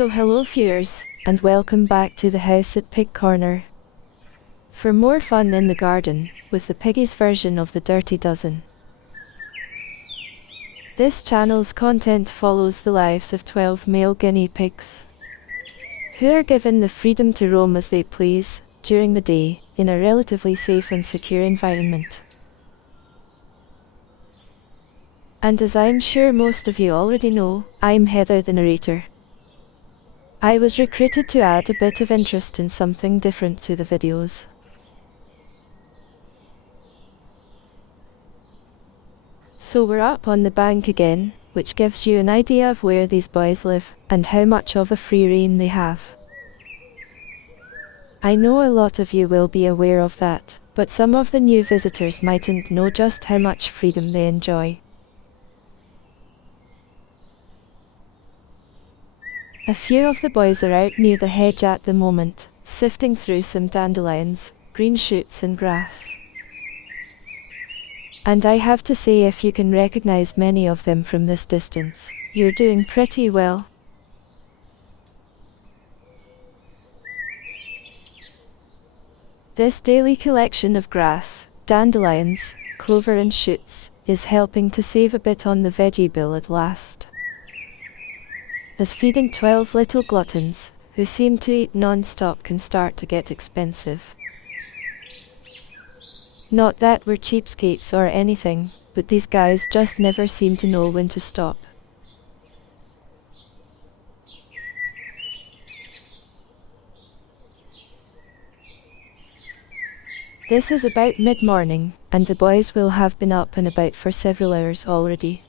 So hello viewers, and welcome back to the house at Pig Corner. For more fun in the garden, with the piggies version of the Dirty Dozen. This channel's content follows the lives of 12 male guinea pigs, who are given the freedom to roam as they please, during the day, in a relatively safe and secure environment. And as I'm sure most of you already know, I'm Heather the narrator. I was recruited to add a bit of interest in something different to the videos. So we're up on the bank again, which gives you an idea of where these boys live, and how much of a free rein they have. I know a lot of you will be aware of that, but some of the new visitors mightn't know just how much freedom they enjoy. A few of the boys are out near the hedge at the moment, sifting through some dandelions, green shoots and grass. And I have to say, if you can recognize many of them from this distance, you're doing pretty well. This daily collection of grass, dandelions, clover and shoots, is helping to save a bit on the veggie bill at last. As feeding 12 little gluttons, who seem to eat non-stop, can start to get expensive. Not that we're cheapskates or anything, but these guys just never seem to know when to stop. This is about mid-morning, and the boys will have been up and about for several hours already.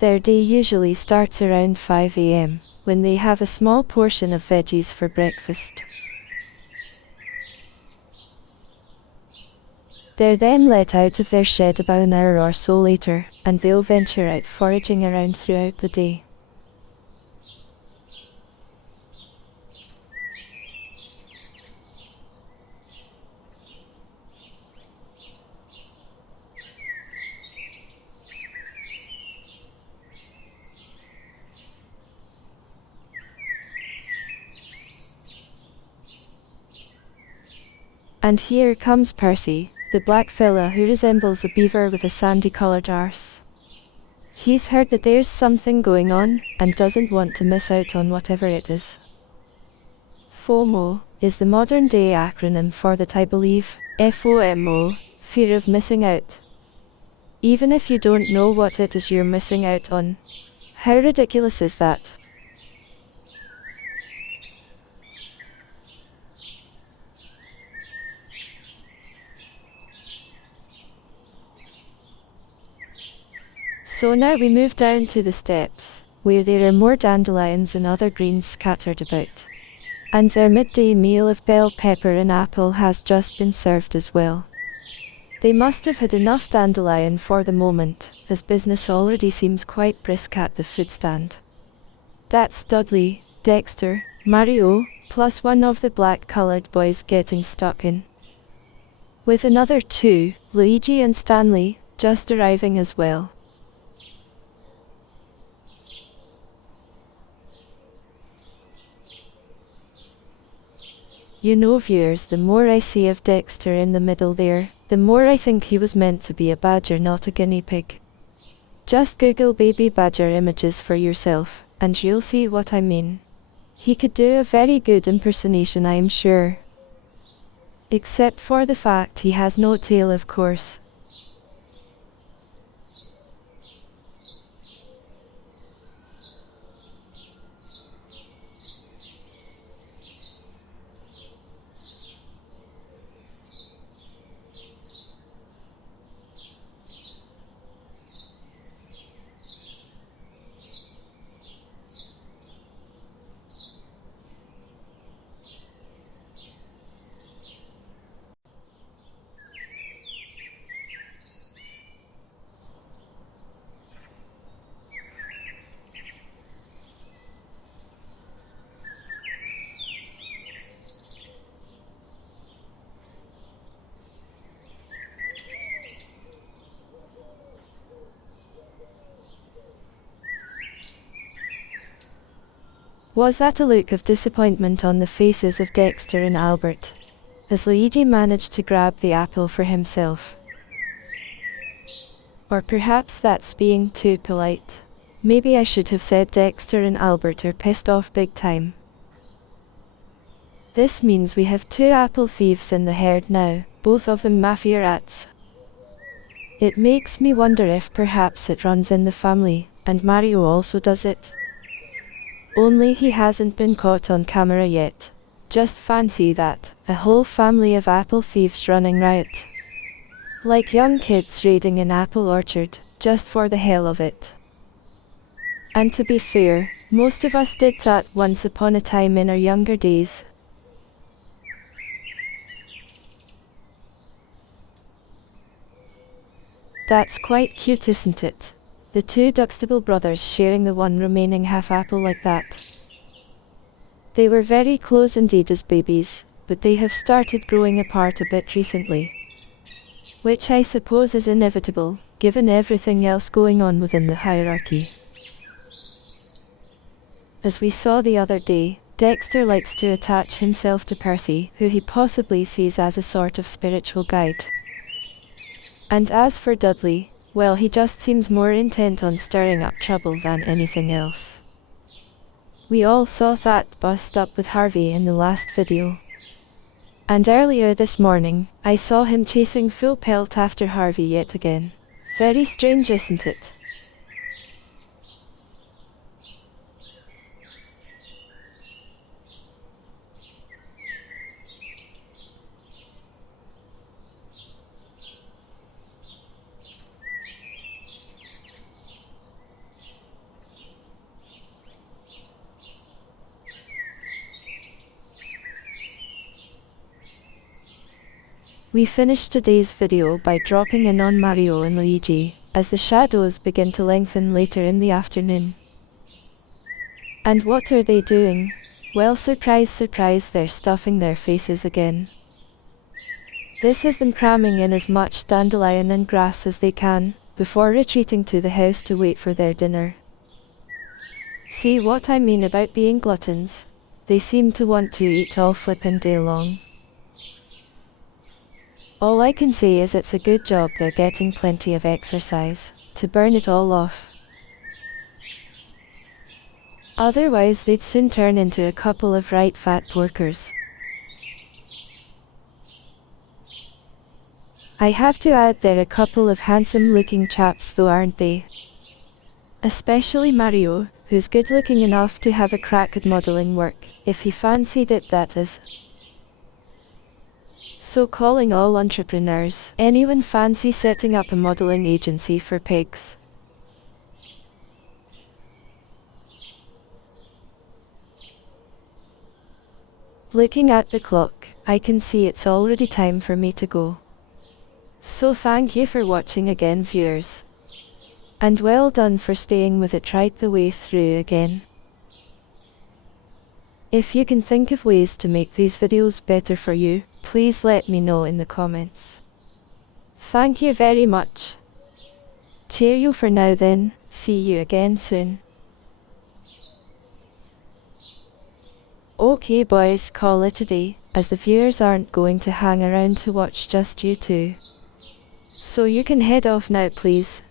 Their day usually starts around 5 AM, when they have a small portion of veggies for breakfast. They're then let out of their shed about an hour or so later, and they'll venture out foraging around throughout the day. And here comes Percy, the black fella who resembles a beaver with a sandy-coloured arse. He's heard that there's something going on, and doesn't want to miss out on whatever it is. FOMO is the modern-day acronym for that, I believe. FOMO, fear of missing out. Even if you don't know what it is you're missing out on. How ridiculous is that? So now we move down to the steps, where there are more dandelions and other greens scattered about. And their midday meal of bell pepper and apple has just been served as well. They must have had enough dandelion for the moment, as business already seems quite brisk at the food stand. That's Dudley, Dexter, Mario, plus one of the black-coloured boys getting stuck in. With another two, Luigi and Stanley, just arriving as well. You know viewers, the more I see of Dexter in the middle there, the more I think he was meant to be a badger, not a guinea pig. Just Google baby badger images for yourself, and you'll see what I mean. He could do a very good impersonation, I'm sure. Except for the fact he has no tail, of course. Was that a look of disappointment on the faces of Dexter and Albert, as Luigi managed to grab the apple for himself? Or perhaps that's being too polite. Maybe I should have said Dexter and Albert are pissed off big time. This means we have 2 apple thieves in the herd now, both of them mafia rats. It makes me wonder if perhaps it runs in the family, and Mario also does it. Only he hasn't been caught on camera yet. Just fancy that, a whole family of apple thieves running riot. Like young kids raiding an apple orchard, just for the hell of it. And to be fair, most of us did that once upon a time in our younger days. That's quite cute, isn't it? The 2 Duxtable brothers sharing the one remaining half apple like that. They were very close indeed as babies, but they have started growing apart a bit recently. Which I suppose is inevitable, given everything else going on within the hierarchy. As we saw the other day, Dexter likes to attach himself to Percy, who he possibly sees as a sort of spiritual guide. And as for Dudley, well, he just seems more intent on stirring up trouble than anything else. We all saw that bust up with Harvey in the last video. And earlier this morning, I saw him chasing full pelt after Harvey yet again. Very strange, isn't it? We finished today's video by dropping in on Mario and Luigi, as the shadows begin to lengthen later in the afternoon. And what are they doing? Well, surprise surprise, they're stuffing their faces again. This is them cramming in as much dandelion and grass as they can, before retreating to the house to wait for their dinner. See what I mean about being gluttons? They seem to want to eat all flippin' day long. All I can say is it's a good job they're getting plenty of exercise, to burn it all off. Otherwise they'd soon turn into a couple of right fat porkers. I have to add they're a couple of handsome looking chaps though, aren't they? Especially Mario, who's good looking enough to have a crack at modelling work, if he fancied it, that is. So calling all entrepreneurs, anyone fancy setting up a modelling agency for pigs? Looking at the clock, I can see it's already time for me to go. So thank you for watching again, viewers. And well done for staying with it right the way through again. If you can think of ways to make these videos better for you, please let me know in the comments. Thank you very much. Cheerio for now then, see you again soon. Okay boys, call it a day, as the viewers aren't going to hang around to watch just you two. So you can head off now please.